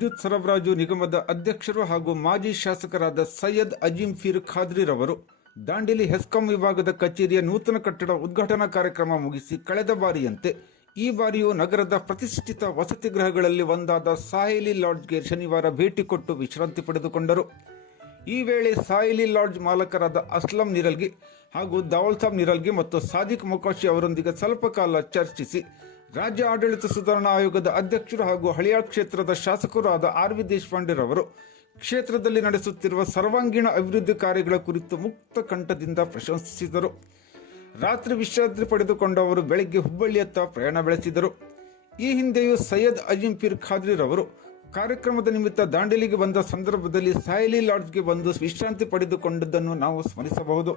ವಿದ್ಯುತ್ ಸರಬರಾಜು ನಿಗಮದ ಅಧ್ಯಕ್ಷರು ಹಾಗೂ ಮಾಜಿ ಶಾಸಕರಾದ ಸೈಯದ್ ಅಜೀಂ ಪೀರ್ ಖಾದ್ರಿರವರು ದಾಂಡೇಲಿ ಹೆಸ್ಕಾಂ ವಿಭಾಗದ ಕಚೇರಿಯ ನೂತನ ಕಟ್ಟಡ ಉದ್ಘಾಟನಾ ಕಾರ್ಯಕ್ರಮ ಮುಗಿಸಿ ಕಳೆದ ಬಾರಿಯಂತೆ ಈ ಬಾರಿಯೂ ನಗರದ ಪ್ರತಿಷ್ಠಿತ ವಸತಿ ಗೃಹಗಳಲ್ಲಿ ಒಂದಾದ ಸಾಹೇಲಿ ಲಾಡ್ಜ್ಗೆ ಶನಿವಾರ ಭೇಟಿ ಕೊಟ್ಟು ವಿಶ್ರಾಂತಿ ಪಡೆದುಕೊಂಡರು. ಈ ವೇಳೆ ಸಾಹೇಲಿ ಲಾಡ್ಜ್ ಮಾಲಕರಾದ ಅಸ್ಲಂ ನಿರಲ್ಗಿ ಹಾಗೂ ದಾವಲ್ಸಾಬ್ ನಿರಲ್ಗಿ ಮತ್ತು ಸಾದಿಕ್ ಮೊಕಾಶಿ ಅವರೊಂದಿಗೆ ಸ್ವಲ್ಪ ಕಾಲ ಚರ್ಚಿಸಿ ರಾಜ್ಯ ಆಡಳಿತ ಸುಧಾರಣಾ ಆಯೋಗದ ಅಧ್ಯಕ್ಷರು ಹಾಗೂ ಹಳಿಯಾಳ್ ಕ್ಷೇತ್ರದ ಶಾಸಕರು ಆದ ಆರ್.ವಿ. ದೇಶಪಾಂಡೆರವರು ಕ್ಷೇತ್ರದಲ್ಲಿ ನಡೆಸುತ್ತಿರುವ ಸರ್ವಾಂಗೀಣ ಅಭಿವೃದ್ಧಿ ಕಾರ್ಯಗಳ ಕುರಿತು ಮುಕ್ತ ಕಂಠದಿಂದ ಪ್ರಶಂಸಿಸಿದರು. ರಾತ್ರಿ ವಿಶ್ರಾಂತಿ ಪಡೆದುಕೊಂಡ ಅವರು ಬೆಳಗ್ಗೆ ಹುಬ್ಬಳ್ಳಿಯತ್ತ ಪ್ರಯಾಣ ಬೆಳೆಸಿದರು. ಈ ಹಿಂದೆಯೂ ಸೈಯದ್ ಅಜೀಂ ಪೀರ್ ಖಾದ್ರಿರವರು ಕಾರ್ಯಕ್ರಮದ ನಿಮಿತ್ತ ದಾಂಡೇಲಿಗೆ ಬಂದ ಸಂದರ್ಭದಲ್ಲಿ ಸಾಹೇಲಿ ಲಾಡ್ಜ್ಗೆ ಬಂದು ವಿಶ್ರಾಂತಿ ಪಡೆದುಕೊಂಡದ್ದನ್ನು ನಾವು ಸ್ಮರಿಸಬಹುದು.